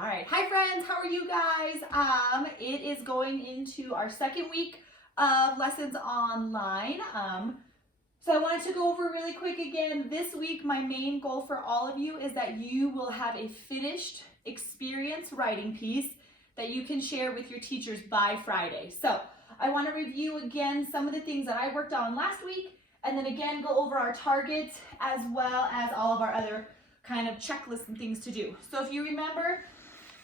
All right, hi friends, how are you guys? It is going into our second week of lessons online. So I wanted to go over really quick again. This week, my main goal for all of you is that you will have a finished experience writing piece that you can share with your teachers by Friday. So I want to review again some of the things that I worked on last week, and then again go over our targets as well as all of our other kind of checklists and things to do. So if you remember,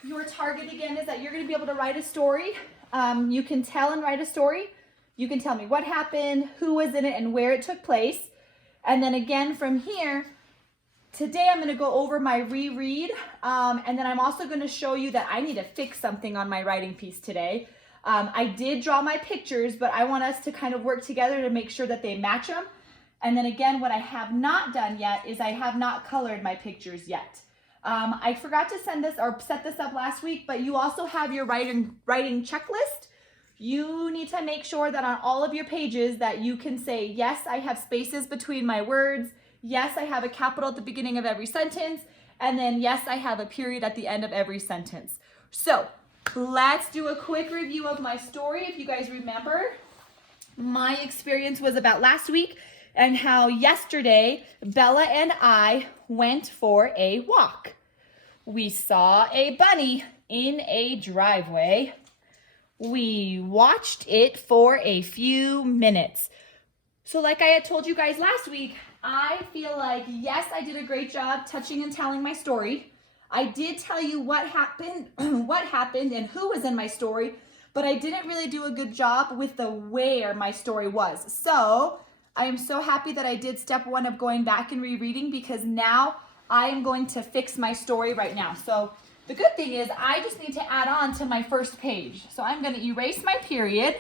your target again is that you're going to be able to write a story. You can tell and write a story. You can tell me what happened, who was in it, and where it took place. And then again from here, today I'm going to go over my reread. And then I'm also going to show you that I need to fix something on my writing piece today. I did draw my pictures, but I want us to kind of work together to make sure that they match them. And then again, what I have not done yet is I have not colored my pictures yet. I forgot to send this or set this up last week, but you also have your writing checklist. You need to make sure that on all of your pages that you can say, yes, I have spaces between my words. Yes, I have a capital at the beginning of every sentence. And then yes, I have a period at the end of every sentence. So let's do a quick review of my story. If you guys remember, my experience was about last week and how yesterday Bella and I went for a walk. We saw a bunny in a driveway. We watched it for a few minutes. So like I had told you guys last week, I feel like, yes, I did a great job touching and telling my story. I did tell you what happened, and who was in my story, but I didn't really do a good job with the where my story was. So I am so happy that I did step one of going back and rereading, because now I am going to fix my story right now. So the good thing is I just need to add on to my first page. So I'm going to erase my period.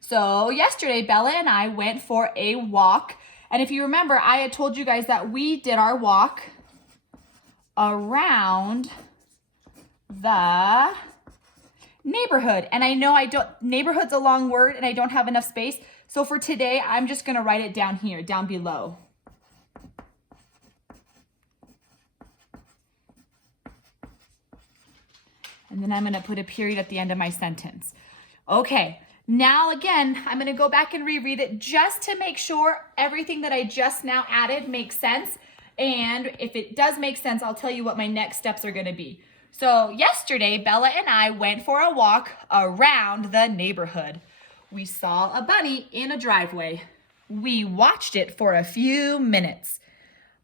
So yesterday, Bella and I went for a walk. And if you remember, I had told you guys that we did our walk around the neighborhood. And I know neighborhood's a long word and I don't have enough space. So for today, I'm just going to write it down here, down below. And then I'm going to put a period at the end of my sentence. Okay, now again, I'm going to go back and reread it just to make sure everything that I just now added makes sense. And if it does make sense, I'll tell you what my next steps are going to be. So yesterday, Bella and I went for a walk around the neighborhood. We saw a bunny in a driveway. We watched it for a few minutes.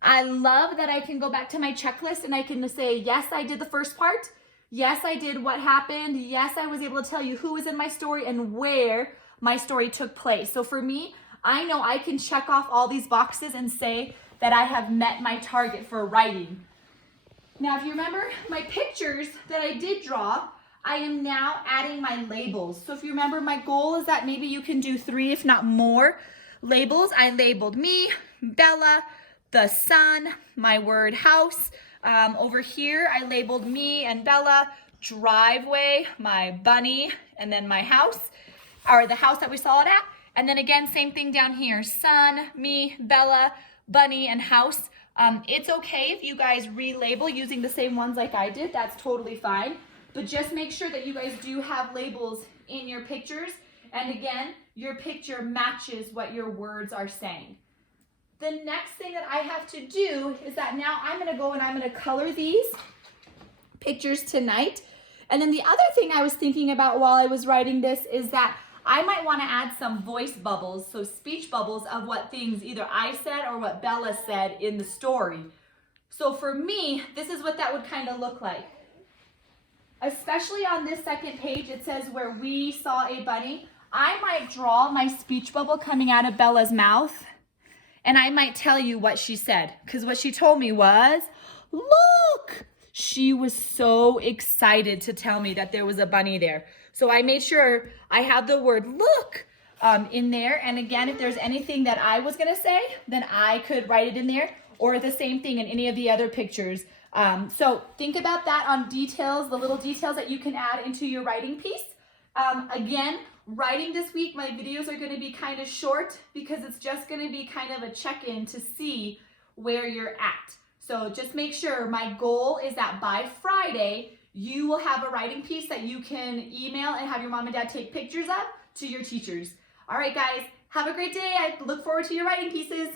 I love that I can go back to my checklist and I can say, yes, I did the first part. Yes, I did what happened. Yes, I was able to tell you who was in my story and where my story took place. So for me, I know I can check off all these boxes and say that I have met my target for writing. Now, if you remember my pictures that I did draw, I am now adding my labels. So if you remember, my goal is that maybe you can do 3, if not more, labels. I labeled me, Bella, the sun, my word house. Over here, I labeled me and Bella, driveway, my bunny, and then my house, or the house that we saw it at. And then again, same thing down here, sun, me, Bella, bunny, and house. It's okay if you guys relabel using the same ones like I did. That's totally fine. But just make sure that you guys do have labels in your pictures. And again, your picture matches what your words are saying. The next thing that I have to do is that now I'm going to go and I'm going to color these pictures tonight. And then the other thing I was thinking about while I was writing this is that I might want to add some voice bubbles, so speech bubbles of what things either I said or what Bella said in the story. So for me, this is what that would kind of look like. Especially on this second page, it says where we saw a bunny. I might draw my speech bubble coming out of Bella's mouth. And I might tell you what she said, because what she told me was, look! She was so excited to tell me that there was a bunny there. So I made sure I had the word look in there. And again, if there's anything that I was going to say, then I could write it in there, or the same thing in any of the other pictures. So think about that on details, the little details that you can add into your writing piece. Again, writing this week, my videos are going to be kind of short because it's just going to be kind of a check-in to see where you're at. So just make sure, my goal is that by Friday, you will have a writing piece that you can email and have your mom and dad take pictures of to your teachers. All right, guys, have a great day. I look forward to your writing pieces.